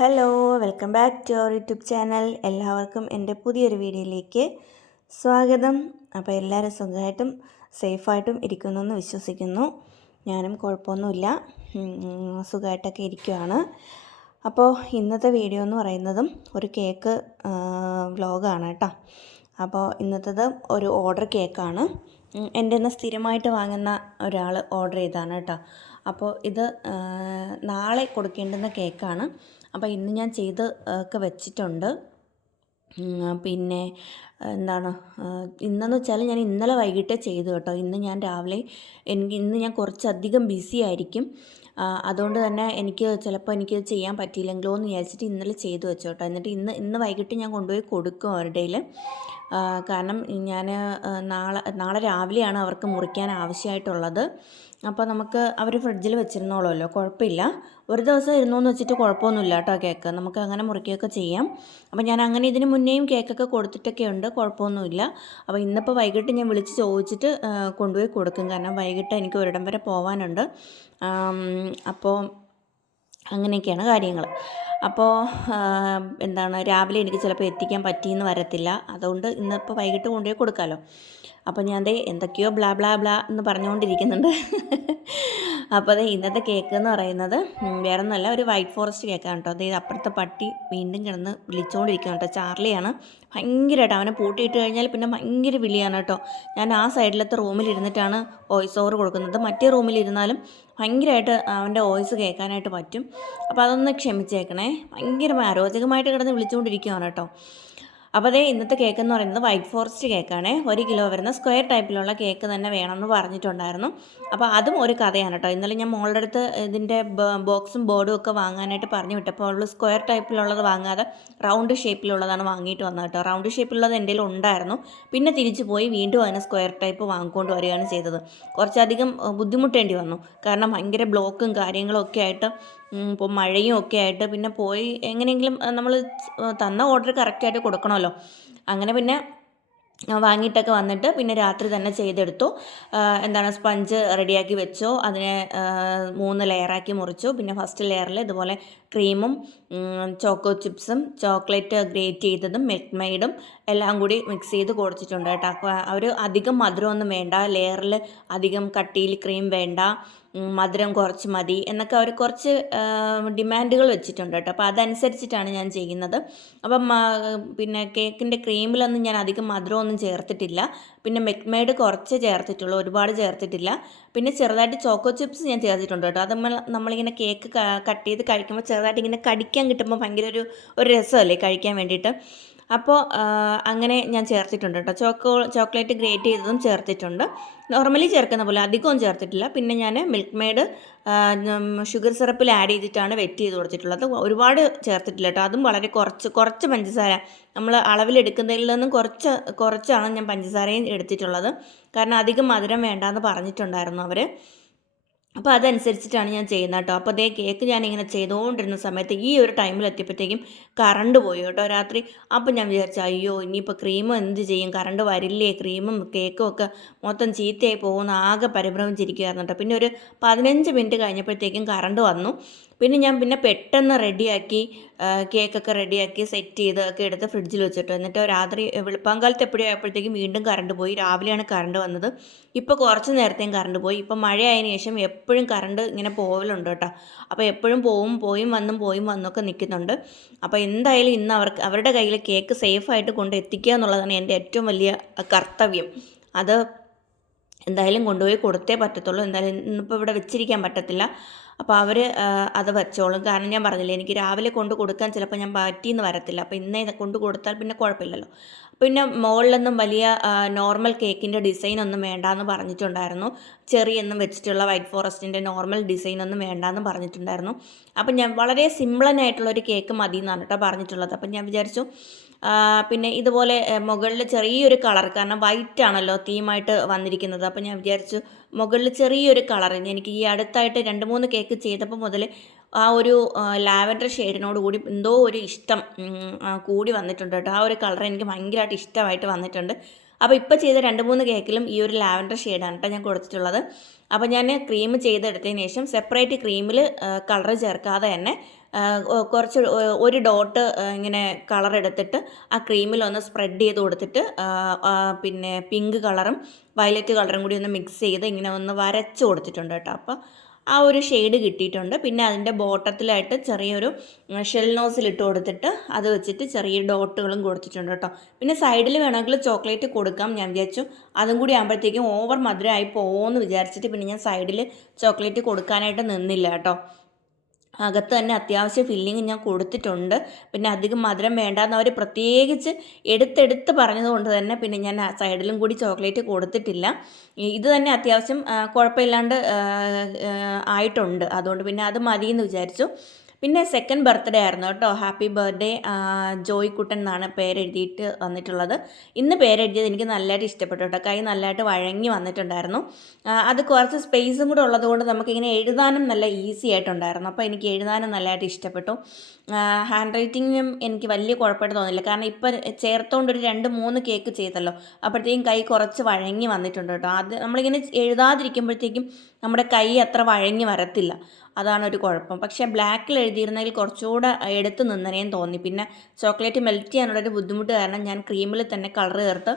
Hello, welcome back to our YouTube channel. എല്ലാവർക്കും എൻ്റെ പുതിയൊരു വീഡിയോയിലേക്ക് സ്വാഗതം. അപ്പോൾ എല്ലാവരും സുഖമായിട്ടും സേഫായിട്ടും ഇരിക്കുന്നു എന്ന് വിശ്വസിക്കുന്നു. ഞാനും കുഴപ്പമൊന്നുമില്ല, സുഖമായിട്ടൊക്കെ ഇരിക്കുകയാണ്. അപ്പോൾ ഇന്നത്തെ വീഡിയോ എന്ന് പറയുന്നതും ഒരു കേക്ക് വ്ലോഗാണ് കേട്ടോ. അപ്പോൾ ഇന്നത്തേത് ഒരു ഓർഡർ കേക്കാണ്. എൻ്റെ നിന്ന് സ്ഥിരമായിട്ട് വാങ്ങുന്ന ഒരാൾ ഓർഡർ ചെയ്താണ് കേട്ടോ. അപ്പോൾ ഇത് നാളെ കൊടുക്കേണ്ടുന്ന കേക്കാണ്. അപ്പോൾ ഇന്ന് ഞാൻ ചെയ്ത് ഒക്കെ വെച്ചിട്ടുണ്ട്. പിന്നെ എന്താണ് ഇന്നെന്ന് വെച്ചാൽ ഞാൻ ഇന്നലെ വൈകിട്ടേ ചെയ്തു കേട്ടോ. ഇന്ന് ഞാൻ രാവിലെ ഇന്ന് ഞാൻ കുറച്ചധികം ബിസി ആയിരിക്കും. അതുകൊണ്ട് തന്നെ ചിലപ്പോൾ എനിക്ക് ചെയ്യാൻ പറ്റിയില്ലെങ്കിലോ എന്ന് വിചാരിച്ചിട്ട് ഇന്നലെ ചെയ്തു വെച്ചു കേട്ടോ. എന്നിട്ട് ഇന്ന് വൈകിട്ട് ഞാൻ കൊണ്ടുപോയി കൊടുക്കും അവരുടെ കയ്യിൽ. കാരണം ഞാൻ നാളെ രാവിലെയാണ് അവർക്ക് മുറിക്കാൻ ആവശ്യമായിട്ടുള്ളത്. അപ്പോൾ നമുക്ക് അവർ ഫ്രിഡ്ജിൽ വെച്ചിരുന്നോളുമല്ലോ, കുഴപ്പമില്ല. ഒരു ദിവസം ഇരുന്നോന്ന് വെച്ചിട്ട് കുഴപ്പമൊന്നുമില്ല കേട്ടോ. കേക്ക് നമുക്ക് അങ്ങനെ മുറിക്കുകയൊക്കെ ചെയ്യാം. അപ്പോൾ ഞാൻ അങ്ങനെ ഇതിന് മുന്നേയും കേക്കൊക്കെ കൊടുത്തിട്ടൊക്കെ ഉണ്ട്, കുഴപ്പമൊന്നുമില്ല. അപ്പോൾ ഇന്നിപ്പോൾ വൈകിട്ട് ഞാൻ വിളിച്ച് ചോദിച്ചിട്ട് കൊണ്ടുപോയി കൊടുക്കും. കാരണം വൈകിട്ട് എനിക്ക് ഒരിടം വരെ പോകാനുണ്ട്. അപ്പോൾ അങ്ങനെയൊക്കെയാണ് കാര്യങ്ങൾ. അപ്പോൾ രാവിലെ എനിക്ക് ചിലപ്പോൾ എത്തിക്കാൻ പറ്റിയെന്ന് വരത്തില്ല. അതുകൊണ്ട് ഇന്നിപ്പോൾ വൈകിട്ട് കൊണ്ടുപോയി കൊടുക്കാമല്ലോ. അപ്പോൾ ഞാൻ എന്തൊക്കെയോ ബ്ലാ ബ്ലാ ബ്ലാ എന്ന് പറഞ്ഞുകൊണ്ടിരിക്കുന്നുണ്ട്. അപ്പോൾ ഇന്നത്തെ കേക്ക് എന്ന് പറയുന്നത് വേറെ ഒന്നുമല്ല, ഒരു വൈറ്റ് ഫോറസ്റ്റ് കേക്കാണ് കേട്ടോ. അപ്പുറത്തെ പട്ടി വീണ്ടും കിടന്ന് വിളിച്ചുകൊണ്ടിരിക്കുകയാണ് കേട്ടോ. ചാർലിയാണ്, ഭയങ്കരമായിട്ട് അവനെ പൂട്ടിയിട്ട് കഴിഞ്ഞാൽ പിന്നെ ഭയങ്കര വിളിയാണ് കേട്ടോ. ഞാൻ ആ സൈഡിലത്തെ റൂമിലിരുന്നിട്ടാണ് വോയിസ് ഓവർ കൊടുക്കുന്നത്. മറ്റേ റൂമിലിരുന്നാലും ഭയങ്കരമായിട്ട് അവൻ്റെ വോയിസ് കേൾക്കാനായിട്ട് പറ്റും. അപ്പോൾ അതൊന്ന് ക്ഷമിച്ചേക്കണേ. ഭയങ്കരമായി അരോചകമായിട്ട് കിടന്ന് വിളിച്ചുകൊണ്ടിരിക്കുകയാണ് കേട്ടോ. അപ്പോൾ ഇന്നത്തെ കേക്ക് എന്ന് പറയുന്നത് വൈറ്റ് ഫോറസ്റ്റ് കേക്കാണ്. 1 കിലോ വരുന്ന സ്ക്വയർ ടൈപ്പിലുള്ള കേക്ക് തന്നെ വേണമെന്ന് പറഞ്ഞിട്ടുണ്ടായിരുന്നു. അപ്പോൾ അതും ഒരു കഥയാണ് കേട്ടോ. ഇന്നലെ ഞാൻ മോളുടെ അടുത്ത് ഇതിൻ്റെ ബോക്സും ബോർഡും ഒക്കെ വാങ്ങാനായിട്ട് പറഞ്ഞു വിട്ടപ്പോൾ അവൾ സ്ക്വയർ ടൈപ്പിലുള്ളത് വാങ്ങാതെ റൗണ്ട് ഷേപ്പിലുള്ളതാണ് വാങ്ങിയിട്ട് വന്നത് കേട്ടോ. റൗണ്ട് ഷേപ്പിലുള്ളത് എൻ്റെ കയ്യിൽ ഉണ്ടായിരുന്നു. പിന്നെ തിരിച്ചു പോയി വീണ്ടും അതിനെ സ്ക്വയർ ടൈപ്പ് വാങ്ങിക്കൊണ്ട് വരികയാണ് ചെയ്തത്. കുറച്ചധികം ബുദ്ധിമുട്ടേണ്ടി വന്നു. കാരണം ഭയങ്കര ബ്ലോക്കും കാര്യങ്ങളും ഒക്കെ ആയിട്ട്, ഇപ്പോൾ മഴയും ഒക്കെ ആയിട്ട് പിന്നെ പോയി എങ്ങനെയെങ്കിലും നമ്മൾ തന്ന ഓർഡർ കറക്റ്റായിട്ട് കൊടുക്കണമല്ലോ. അങ്ങനെ പിന്നെ വാങ്ങിയിട്ടൊക്കെ വന്നിട്ട് പിന്നെ രാത്രി തന്നെ ചെയ്തെടുത്തു. സ്പഞ്ച് റെഡിയാക്കി വെച്ചു. അതിനെ 3 ലെയറാക്കി മുറിച്ചു. പിന്നെ ഫസ്റ്റ് ലെയറിൽ ഇതുപോലെ ക്രീമും ചോക്കോ ചിപ്സും ചോക്ലേറ്റ് ഗ്രേറ്റ് ചെയ്തതും മിൽക്ക് മെയ്ഡും എല്ലാം കൂടി മിക്സ് ചെയ്ത് കൊടുത്തിട്ടുണ്ട് കേട്ടോ. അപ്പോൾ അവർ അധികം മധുരമൊന്നും വേണ്ട, ലെയറിൽ അധികം കട്ടിയിൽ ക്രീം വേണ്ട, മധുരം കുറച്ച് മതി എന്നൊക്കെ അവർ കുറച്ച് ഡിമാൻഡുകൾ വെച്ചിട്ടുണ്ട് കേട്ടോ. അപ്പോൾ അതനുസരിച്ചിട്ടാണ് ഞാൻ ചെയ്യുന്നത്. അപ്പം പിന്നെ കേക്കിൻ്റെ ക്രീമിലൊന്നും ഞാൻ അധികം മധുരമൊന്നും ചേർത്തിട്ടില്ല. പിന്നെ മിൽക്ക് മെയ്ഡ് കുറച്ച് ചേർത്തിട്ടുള്ളൂ, ഒരുപാട് ചേർത്തിട്ടില്ല. പിന്നെ ചെറുതായിട്ട് ചോക്കോ ചിപ്സ് ഞാൻ ചേർത്തിട്ടുണ്ട് കേട്ടോ. അത് നമ്മളിങ്ങനെ കേക്ക് കട്ട് ചെയ്ത് കഴിക്കുമ്പോൾ ചെറുതായിട്ട് ഇങ്ങനെ കടിക്കാൻ കിട്ടുമ്പോൾ ഭയങ്കര ഒരു രസമല്ലേ കഴിക്കാൻ വേണ്ടിയിട്ട്. അപ്പോൾ അങ്ങനെ ഞാൻ ചേർത്തിട്ടുണ്ട് കേട്ടോ. ചോക്ലേറ്റ് ഗ്രേറ്റ് ചെയ്തതും ചേർത്തിട്ടുണ്ട്. നോർമലി ചേർക്കുന്ന പോലെ അധികമൊന്നും ചേർത്തിട്ടില്ല. പിന്നെ ഞാൻ മിൽക്ക് മെയ്ഡ് ഷുഗർ സിറപ്പിൽ ആഡ് ചെയ്തിട്ടാണ് വെറ്റ് ചെയ്ത് കൊടുത്തിട്ടുള്ളത്. ഒരുപാട് ചേർത്തിട്ടില്ല കേട്ടോ. അതും വളരെ കുറച്ച് പഞ്ചസാര, നമ്മൾ അളവിലെടുക്കുന്നതിൽ നിന്നും കുറച്ചാണ് ഞാൻ പഞ്ചസാരയും എടുത്തിട്ടുള്ളത്. കാരണം അധികം മധുരം വേണ്ടാന്ന് പറഞ്ഞിട്ടുണ്ടായിരുന്നു അവർ. അപ്പോൾ അതനുസരിച്ചിട്ടാണ് ഞാൻ ചെയ്യുന്നത് കേട്ടോ. അപ്പോൾ കേക്ക് ഞാനിങ്ങനെ ചെയ്തുകൊണ്ടിരുന്ന സമയത്ത് ഈ ഒരു ടൈമിലെത്തിയപ്പോഴത്തേക്കും കറണ്ട് പോയി കേട്ടോ രാത്രി. അപ്പോൾ ഞാൻ വിചാരിച്ചു, അയ്യോ ഇനിയിപ്പോൾ ക്രീമും എന്ത് ചെയ്യും, കറണ്ട് വരില്ലേ, ക്രീമും കേക്കും ഒക്കെ മൊത്തം ചീത്തയായി പോകുന്ന ആകെ പരിഭ്രമിച്ചിരിക്കുകയായിരുന്നു കേട്ടോ. പിന്നെ ഒരു 15 മിനിറ്റ് കഴിഞ്ഞപ്പോഴത്തേക്കും കറണ്ട് വന്നു. പിന്നെ ഞാൻ പെട്ടെന്ന് റെഡിയാക്കി കേക്കൊക്കെ റെഡിയാക്കി സെറ്റ് ചെയ്ത് ഒക്കെ എടുത്ത് ഫ്രിഡ്ജിൽ വെച്ചിട്ട്, എന്നിട്ട് രാത്രി വെളുപ്പാങ്കാലത്ത് എപ്പോഴായപ്പോഴത്തേക്കും വീണ്ടും കറണ്ട് പോയി. രാവിലെയാണ് കറണ്ട് വന്നത്. ഇപ്പോൾ കുറച്ച് നേരത്തെയും കറണ്ട് പോയി. ഇപ്പോൾ മഴയായതിനു ശേഷം എപ്പോഴും കറണ്ട് ഇങ്ങനെ പോകലുണ്ട് കേട്ടോ. അപ്പോൾ എപ്പോഴും പോയും വന്നൊക്കെ നിൽക്കുന്നുണ്ട്. അപ്പോൾ എന്തായാലും ഇന്ന് അവരുടെ കയ്യിൽ കേക്ക് സേഫായിട്ട് കൊണ്ട് എത്തിക്കുക എന്നുള്ളതാണ് എൻ്റെ ഏറ്റവും വലിയ കർത്തവ്യം. അത് എന്തായാലും കൊണ്ടുപോയി കൊടുത്തേ പറ്റത്തുള്ളൂ. എന്തായാലും ഇന്നിപ്പോൾ ഇവിടെ വെച്ചിരിക്കാൻ പറ്റത്തില്ല. അപ്പോൾ അവർ അത് വെച്ചോളും. കാരണം ഞാൻ പറഞ്ഞില്ലേ, എനിക്ക് രാവിലെ കൊണ്ട് കൊടുക്കാൻ ചിലപ്പോൾ ഞാൻ പറ്റിയെന്ന് വരത്തില്ല. അപ്പോൾ ഇന്നേ കൊണ്ട് കൊടുത്താൽ പിന്നെ കുഴപ്പമില്ലല്ലോ. പിന്നെ മുകളിലൊന്നും വലിയ നോർമൽ കേക്കിൻ്റെ ഡിസൈനൊന്നും വേണ്ടാന്ന് പറഞ്ഞിട്ടുണ്ടായിരുന്നു. ചെറിയൊന്നും വെച്ചിട്ടുള്ള വൈറ്റ് ഫോറസ്റ്റിൻ്റെ നോർമൽ ഡിസൈനൊന്നും വേണ്ടാന്ന് പറഞ്ഞിട്ടുണ്ടായിരുന്നു. അപ്പം ഞാൻ വളരെ സിമ്പിളനായിട്ടുള്ളൊരു കേക്ക് മതി എന്നാണ് കേട്ടോ പറഞ്ഞിട്ടുള്ളത്. അപ്പം ഞാൻ വിചാരിച്ചു പിന്നെ ഇതുപോലെ മുകളിൽ ചെറിയൊരു കളർ, കാരണം വൈറ്റ് ആണല്ലോ തീമായിട്ട് വന്നിരിക്കുന്നത്. അപ്പോൾ ഞാൻ വിചാരിച്ചു മുകളിൽ ചെറിയൊരു കളർ, എനിക്ക് ഈ അടുത്തായിട്ട് 2-3 കേക്ക് ചെയ്തപ്പോൾ മുതൽ ആ ഒരു ലാവൻഡർ ഷെയ്ഡിനോട് കൂടി എന്തോ ഒരു ഇഷ്ടം കൂടി വന്നിട്ടുണ്ട് കേട്ടോ. ആ ഒരു കളർ എനിക്ക് ഭയങ്കരമായിട്ട് ഇഷ്ടമായിട്ട് വന്നിട്ടുണ്ട്. അപ്പോൾ ഇപ്പോൾ ചെയ്ത 2-3 കേക്കിലും ഈ ഒരു ലാവൻഡർ ഷെയ്ഡാണ് കേട്ടോ ഞാൻ കൊടുത്തിട്ടുള്ളത്. അപ്പോൾ ഞാൻ ക്രീം ചെയ്തെടുത്തതിന് ശേഷം സെപ്പറേറ്റ് ക്രീമിൽ കളർ ചേർക്കാതെ തന്നെ കുറച്ച് ഒരു ഡോട്ട് ഇങ്ങനെ കളർ എടുത്തിട്ട് ആ ക്രീമിലൊന്ന് സ്പ്രെഡ് ചെയ്ത് കൊടുത്തിട്ട് പിന്നെ പിങ്ക് കളറും വയലറ്റ് കളറും കൂടി ഒന്ന് മിക്സ് ചെയ്ത് ഇങ്ങനെ ഒന്ന് വരച്ച് കൊടുത്തിട്ടുണ്ട് കേട്ടോ. അപ്പോൾ ആ ഒരു ഷെയ്ഡ് കിട്ടിയിട്ടുണ്ട്. പിന്നെ അതിൻ്റെ ബോട്ടത്തിലായിട്ട് ചെറിയൊരു ഷെൽ നോസിൽ ഇട്ട് കൊടുത്തിട്ട് അത് വെച്ചിട്ട് ചെറിയ ഡോട്ടുകളും കൊടുത്തിട്ടുണ്ട് കേട്ടോ. പിന്നെ സൈഡിൽ വേണമെങ്കിൽ ചോക്ലേറ്റ് കൊടുക്കാം ഞാൻ വിചാരിച്ചു. അതും കൂടി ആകുമ്പോഴത്തേക്കും ഓവർ മധുരമായി പോകുമെന്ന് വിചാരിച്ചിട്ട് പിന്നെ ഞാൻ സൈഡിൽ ചോക്ലേറ്റ് കൊടുക്കാനായിട്ട് നിന്നില്ല കേട്ടോ. അകത്ത് തന്നെ അത്യാവശ്യം ഫില്ലിങ് ഞാൻ കൊടുത്തിട്ടുണ്ട്. പിന്നെ അധികം മധുരം വേണ്ടാന്ന് അവർ പ്രത്യേകിച്ച് എടുത്തെടുത്ത് പറഞ്ഞതുകൊണ്ട് തന്നെ പിന്നെ ഞാൻ സൈഡിലും കൂടി ചോക്ലേറ്റ് കൊടുത്തിട്ടില്ല. ഇത് തന്നെ അത്യാവശ്യം കുഴപ്പമില്ലാണ്ട് ആയിട്ടുണ്ട്. അതുകൊണ്ട് പിന്നെ അത് മതിയെന്ന് വിചാരിച്ചു. പിന്നെ സെക്കൻഡ് ബർത്ത്ഡേ ആയിരുന്നു കേട്ടോ. ഹാപ്പി ബർത്ത്ഡേ ജോയ് കുട്ടൻ എന്നാണ് പേരെഴുതിയിട്ട് വന്നിട്ടുള്ളത്. ഇന്ന് പേരെഴുതിയത് എനിക്ക് നല്ലതായിട്ട് ഇഷ്ടപ്പെട്ടു കേട്ടോ. കൈ നല്ലതായിട്ട് വഴങ്ങി വന്നിട്ടുണ്ടായിരുന്നു. അത് കുറച്ച് സ്പേസും കൂടെ ഉള്ളതുകൊണ്ട് നമുക്കിങ്ങനെ എഴുതാനും നല്ല ഈസി ആയിട്ടുണ്ടായിരുന്നു. അപ്പോൾ എനിക്ക് എഴുതാനും നല്ലതായിട്ട് ഇഷ്ടപ്പെട്ടു. ഹാൻഡ് റൈറ്റിങ്ങും എനിക്ക് വലിയ കുഴപ്പമായിട്ട് തോന്നില്ല. കാരണം ഇപ്പം ചേർത്തുകൊണ്ട് ഒരു 2-3 കേക്ക് ചെയ്തല്ലോ. അപ്പോഴത്തേക്കും കൈ കുറച്ച് വഴങ്ങി വന്നിട്ടുണ്ട് കേട്ടോ. അത് നമ്മളിങ്ങനെ എഴുതാതിരിക്കുമ്പോഴത്തേക്കും നമ്മുടെ കൈ അത്ര വഴങ്ങി വരത്തില്ല. അതാണ് ഒരു കുഴപ്പം. പക്ഷേ ബ്ലാക്കിൽ എഴുതിയിരുന്നെങ്കിൽ കുറച്ചുകൂടെ എടുത്ത് നിന്നനേയും തോന്നി. പിന്നെ ചോക്ലേറ്റ് മെൽറ്റ് ചെയ്യാനുള്ളൊരു ബുദ്ധിമുട്ട് കാരണം ഞാൻ ക്രീമിൽ തന്നെ കളർ ചേർത്ത്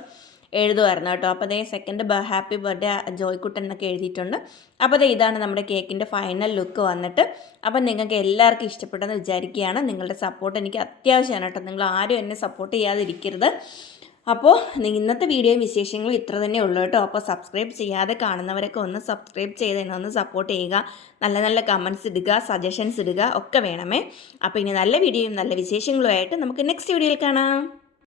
എഴുതുമായിരുന്നു കേട്ടോ. അപ്പോൾ അതേ സെക്കൻഡ് ഹാപ്പി ബർത്ത്ഡേ ജോയ്ക്കുട്ടൻ എന്നൊക്കെ എഴുതിയിട്ടുണ്ട്. അപ്പോൾ അതേ ഇതാണ് നമ്മുടെ കേക്കിൻ്റെ ഫൈനൽ ലുക്ക് വന്നിട്ട്. അപ്പം നിങ്ങൾക്ക് എല്ലാവർക്കും ഇഷ്ടപ്പെട്ടെന്ന് വിചാരിക്കുകയാണ്. നിങ്ങളുടെ സപ്പോർട്ട് എനിക്ക് അത്യാവശ്യമാണ് കേട്ടോ. നിങ്ങൾ ആരും എന്നെ സപ്പോർട്ട് ചെയ്യാതിരിക്കരുത്. അപ്പോൾ ഇന്നത്തെ വീഡിയോയും വിശേഷങ്ങളും ഇത്ര തന്നെ ഉള്ളൂ കേട്ടോ. അപ്പോൾ സബ്സ്ക്രൈബ് ചെയ്യാതെ കാണുന്നവരൊക്കെ ഒന്ന് സബ്സ്ക്രൈബ് ചെയ്ത് എന്നെ ഒന്ന് സപ്പോർട്ട് ചെയ്യുക. നല്ല നല്ല കമൻറ്റ്സ് ഇടുക, സജഷൻസ് ഇടുക ഒക്കെ വേണമേ. അപ്പോൾ ഇനി നല്ല വീഡിയോയും നല്ല വിശേഷങ്ങളുമായിട്ട് നമുക്ക് നെക്സ്റ്റ് വീഡിയോയിൽ കാണാം.